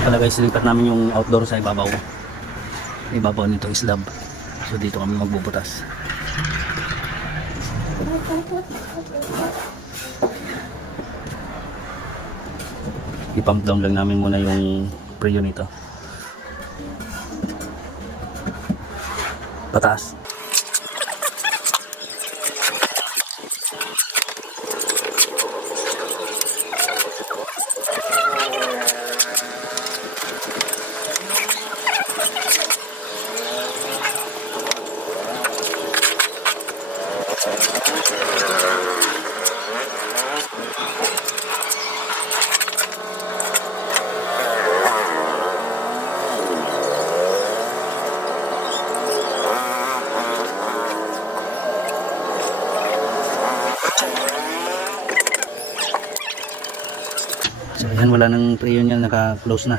Ito pala guys, silipat namin yung outdoor sa ibabaw. Ibabaw nito is lab. So dito kami magbubutas. I-pump down lang namin muna yung preo nito. Pataas. Yan, wala nang preo niya, naka-close na.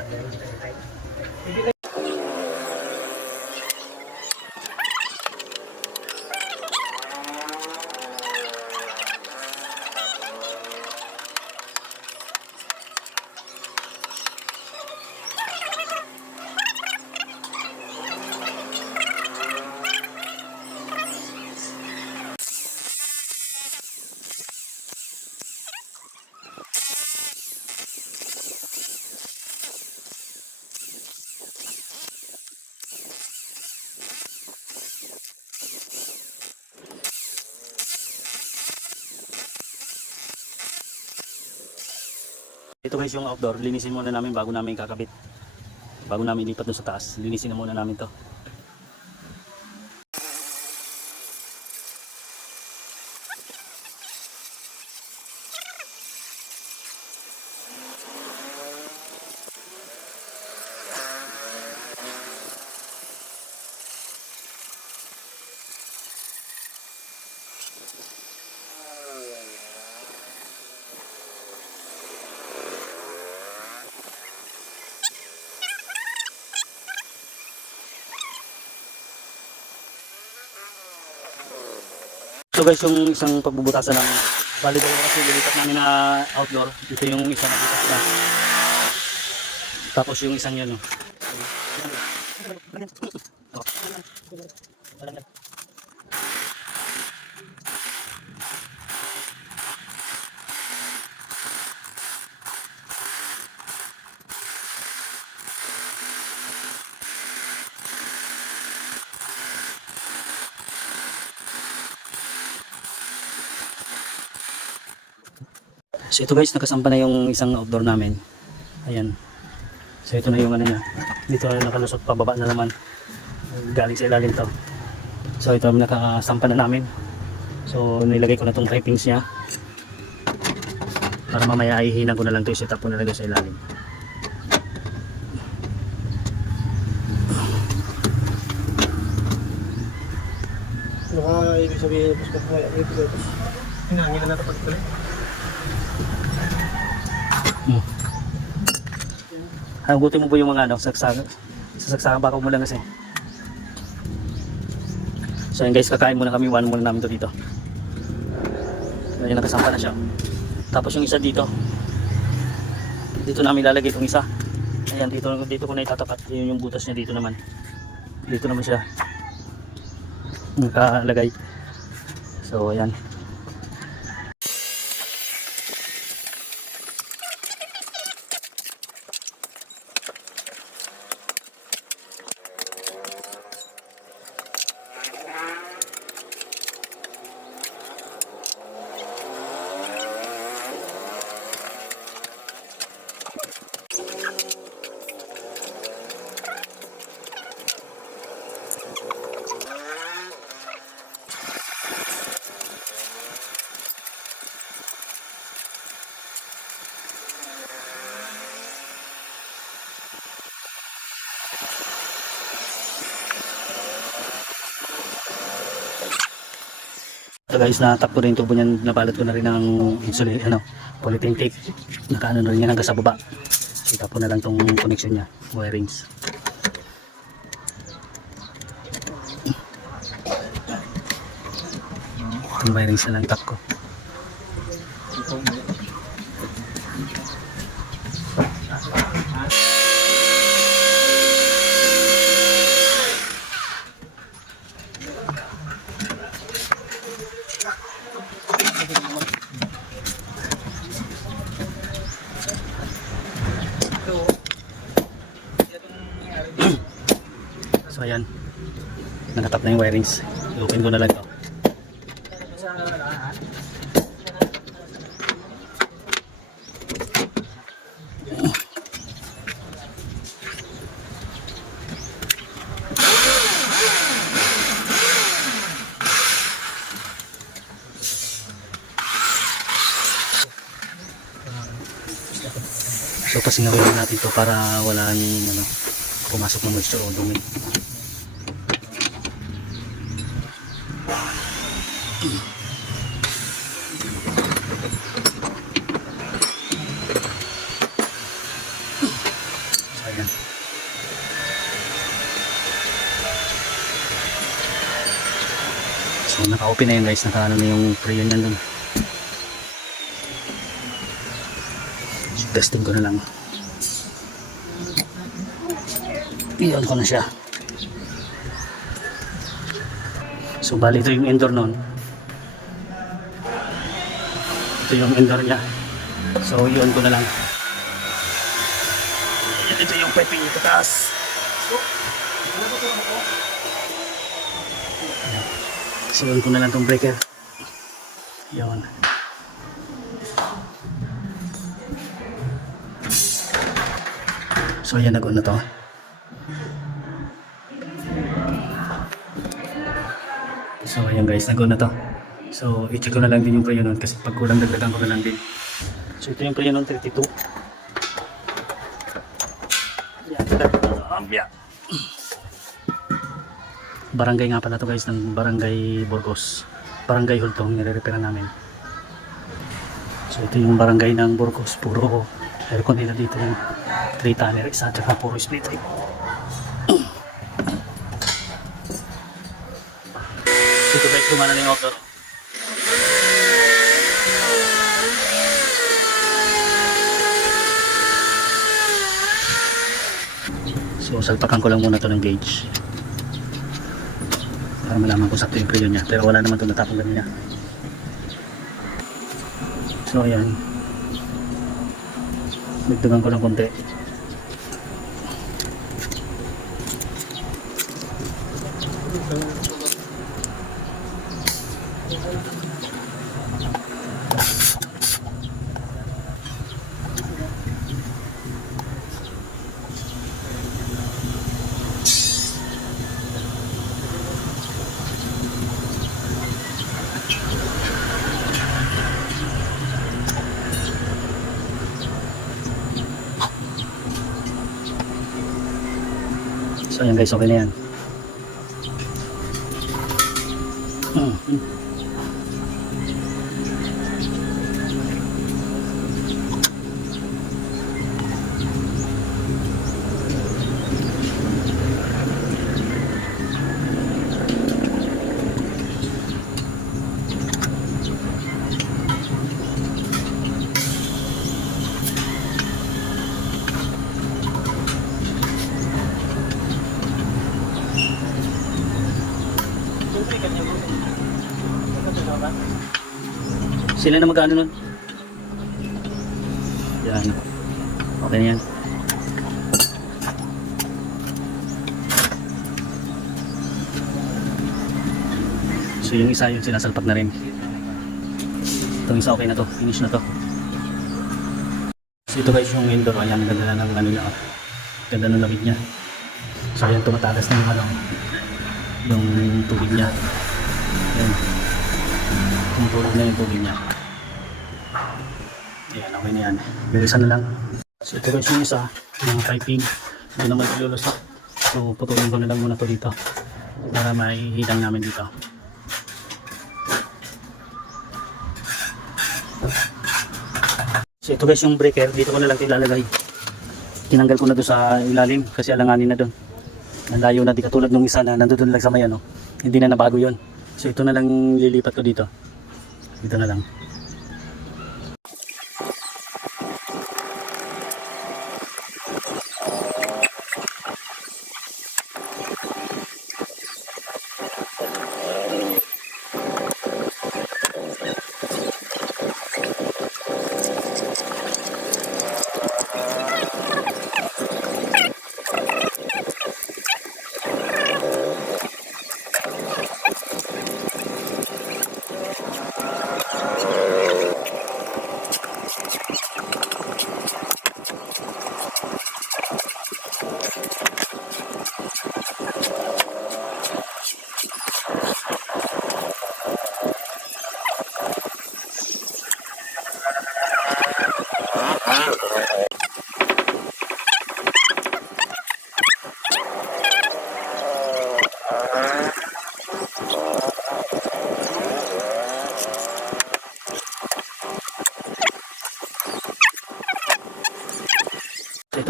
Ito guys yung outdoor, linisin muna namin bago namin kakabit. Bago namin ilipat doon sa taas, linisin na muna namin to. So guys, yung isang pagbubutasan namin. Bali daw kasi lilipat namin na outdoor. Ito yung isang nabutas na. Tapos yung isang yun. oh. So ito guys, nakasampa na yung isang outdoor namin. Ayan. So ito na yung ano niya. Dito na nakalusot pababa na naman. Galing sa ilalim to. So ito nakasampa na namin. So nilagay ko na tong trippings niya. Para mamaya ay hinang ko na lang to set up ko na lang sa ilalim. Ano ka ibig sabihin po sa kaya ibig ito? Hinangin na natin pagkali. Hagutin mo po yung mga ano, saksakan. Sasaksakan baka mo lang kasi. So yun guys, kakain muna kami. One muna namin to dito. So yun, nakasampa na siya. Tapos yung isa dito. Dito namin lalagay itong isa. Ayan, dito, dito ko na itatapat. Yun yung butas niya dito naman. Dito naman siya. Nakalagay. So ayan. Guys, natakpo rin tubo niyan, nabalot ko na rin ng insulin, ano, polythene tape. Nakaano na rin yan hanggang sa baba. So itapo na lang tong connection niya, wirings. Yung wirings na lang tap ko. Ayan. Nakatap na yung wirings. I-open ko na lang to. So pasingawin natin to para wala yung ano, pumasok ng moisture o dumi. So naka-open na yun guys, naka-ano na yung prayer niyan dun. So, ko na lang. Iyon ko na siya. So bali ito yung indoor nun. Ito yung indoor niya. So yun ko na lang. Ito yung piping ito taas. So yun ko na lang tong breaker. Yun. So ayan nag-on na to. So ayan guys, nag-on na to. So i-check ko na lang din yung preyo nun kasi pag kulang dagdagan ko na lang din. So ito yung preyo nun 32. Yan, ambya. Barangay nga pala to guys ng Barangay Burgos. Barangay Hultong nire-repair namin. So ito yung barangay ng Burgos. Puro aircon nila dito yung 3 tonner isa at saka puro split type. Ito guys, kumana na yung outdoor. So, salpakan ko lang muna to ng gauge. Para malaman kung sakto yung pressure niya. Pero wala naman ito natapong ganina. So, ayan. Nagdagan ko ng konti. So, ayan guys, okay na yan. Hmm. Sila na magkano nun? Yan. Okay na yan. So yung isa yung sinasalpak na rin. Itong isa okay na to. Finish na to. So ito guys yung indoor. Ayan, ganda na ng ano niya. Ganda ng lamig niya. So ayan, tumatagas na yung ano. Yung tubig niya. Ayan. Kumukulog na yung tubig niya. Ayan, okay na yan. Isa na lang. So ito guys yung isa, yung piping. Hindi naman ilulusot. So putulin ko na lang muna to dito. Para maihidang namin dito. So ito guys yung breaker, dito ko na lang ilalagay. Tinanggal ko na doon sa ilalim kasi alanganin na doon. Nalayo na di katulad nung isa na nandoon lang sa may ano. Hindi na nabago yon. So ito na lang lilipat ko dito. Dito na lang.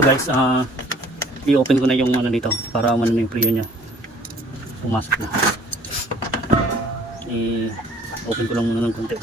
Ito guys, ah i-open ko na yung ano dito para umano na yung preo niya. Pumasok na. I-open ko lang muna ng konti.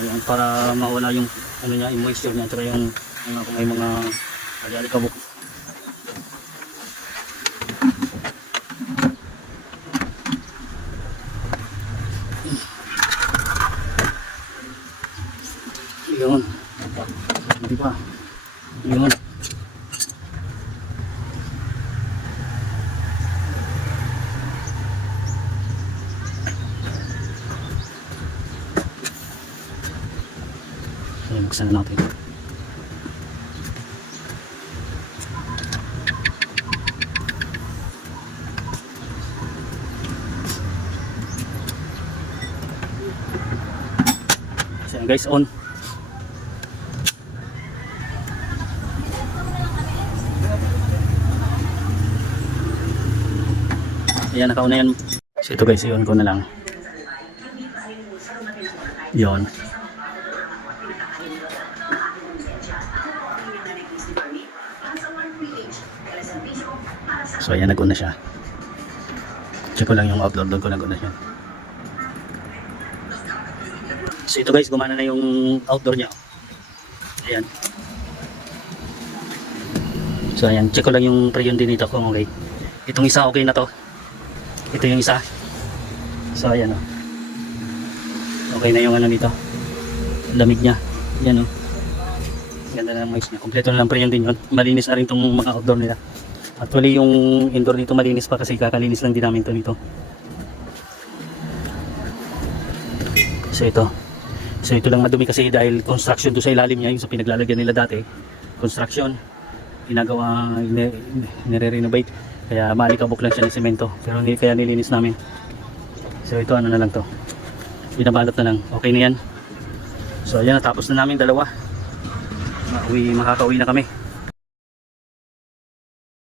Ayan, para mawala yung ano niya, yung moisture niya, tsaka yung mga kung may mga alikabok. Yun. Hindi pa. Yun. Ayan, buksan na natin. So, ayan guys, on. Ayan, nakauna yan. So ito guys, i-on ko na lang. Yon. So ayan, nag-on na siya. Check ko lang yung upload doon ko nag-on na siya. So ito guys, gumana na yung outdoor niya. Ayan. So ayan, check ko lang yung preyon din dito kung okay. Itong isa okay na to. Ito yung isa. So ayan oh. Okay na yung ano nito. Lamig niya. Yan oh. Ganda na ng mais niya. Kompleto na lang preyon din yun. Malinis na rin itong mga outdoor nila. Actually yung indoor dito malinis pa kasi kakalinis lang din namin to dito. So ito. So ito lang madumi kasi dahil construction doon sa ilalim niya yung sa pinaglalagyan nila dati. Construction. Ginagawa, nire-renovate. Kaya maalikabok lang siya ng semento. Pero hindi kaya nilinis namin. So ito ano na lang to. Binabalot na lang. Okay na yan. So ayan natapos na namin dalawa. Makauwi, makakauwi na kami.